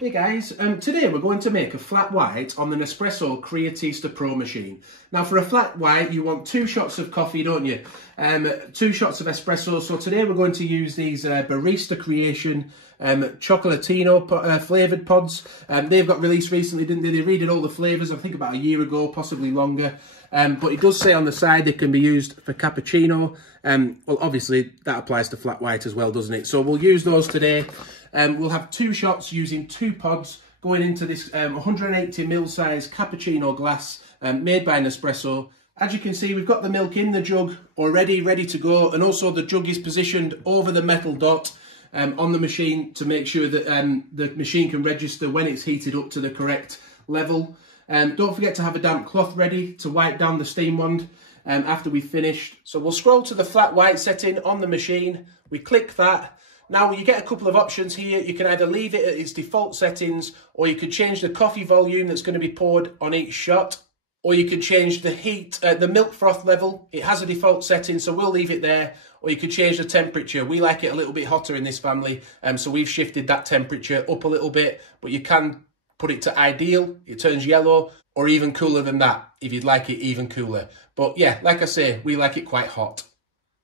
Hey guys, today we're going to make a flat white on the Nespresso Creatista Pro machine. Now for a flat white you want 2 shots of coffee, don't you? 2 shots of espresso. So today we're going to use these Barista Creation Chocolatino flavoured pods. They've got released recently, didn't they? They redid all the flavours, I think about a year ago, possibly longer. But it does say on the side they can be used for cappuccino. Well, obviously that applies to flat white as well, doesn't it? So we'll use those today. We'll have 2 shots using 2 pods going into this 180ml size cappuccino glass made by Nespresso. As you can see, we've got the milk in the jug already, ready to go, and also the jug is positioned over the metal dot on the machine to make sure that the machine can register when it's heated up to the correct level. Don't forget to have a damp cloth ready to wipe down the steam wand after we've finished. So we'll scroll to the flat white setting on the machine. We click that. Now you get a couple of options here. You can either leave it at its default settings, or you could change the coffee volume that's going to be poured on each shot, or you could change the heat, the milk froth level. It has a default setting, so we'll leave it there. Or you could change the temperature. We like it a little bit hotter in this family, so we've shifted that temperature up a little bit, but you can put it to ideal, it turns yellow, or even cooler than that, if you'd like it even cooler. But yeah, like I say, we like it quite hot.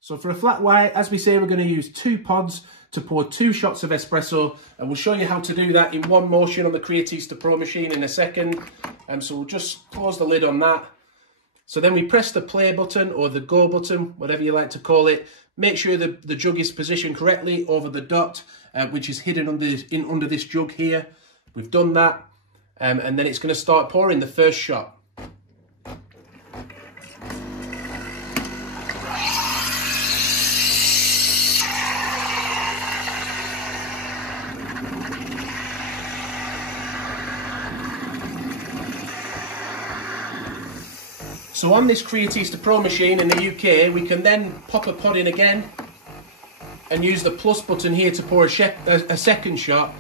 So for a flat white, as we say, we're going to use 2 pods to pour 2 shots of espresso, and we'll show you how to do that in one motion on the Creatista Pro machine in a second. So we'll just close the lid on that. So then we press the play button or the go button, whatever you like to call it. Make sure the jug is positioned correctly over the dot, which is hidden under this jug here. We've done that, and then it's going to start pouring the first shot. So on this Creatista Pro machine in the UK, we can then pop a pod in again and use the plus button here to pour a second shot.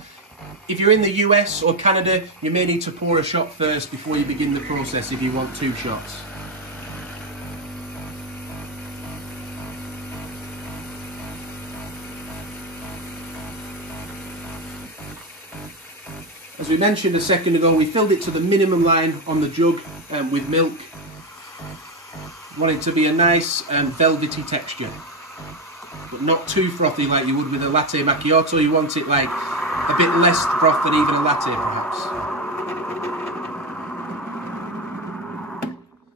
If you're in the US or Canada, you may need to pour a shot first before you begin the process if you want 2 shots. As we mentioned a second ago, we filled it to the minimum line on the jug with milk. Want it to be a nice velvety texture, but not too frothy like you would with a latte macchiato. You want it like a bit less froth than even a latte perhaps.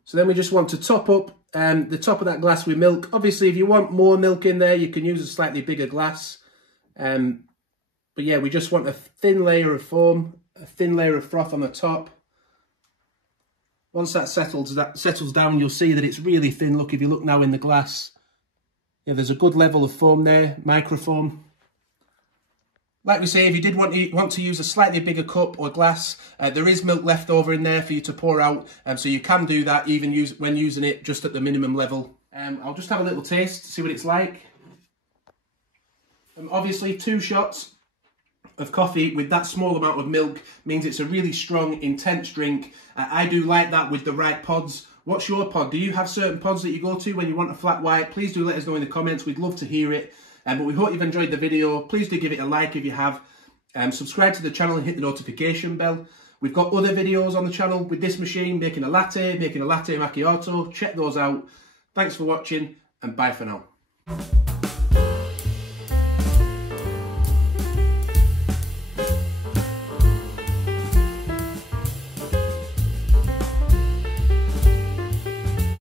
So then we just want to top up the top of that glass with milk. Obviously if you want more milk in there you can use a slightly bigger glass, but yeah, we just want a thin layer of foam, a thin layer of froth on the top. Once that settles down, you'll see that it's really thin. Look, if you look now in the glass, yeah, there's a good level of foam there, microfoam. Like we say, if you did want to use a slightly bigger cup or glass, there is milk left over in there for you to pour out, so you can do that even when using it just at the minimum level. I'll just have a little taste to see what it's like. Obviously, 2 shots of coffee with that small amount of milk means it's a really strong, intense drink. I do like that with the right pods. What's your pod? Do you have certain pods that you go to when you want a flat white? Please do let us know in the comments. We'd love to hear it. But we hope you've enjoyed the video. Please do give it a like if you have. Subscribe to the channel and hit the notification bell. We've got other videos on the channel with this machine, making a latte macchiato. Check those out. Thanks for watching, and bye for now.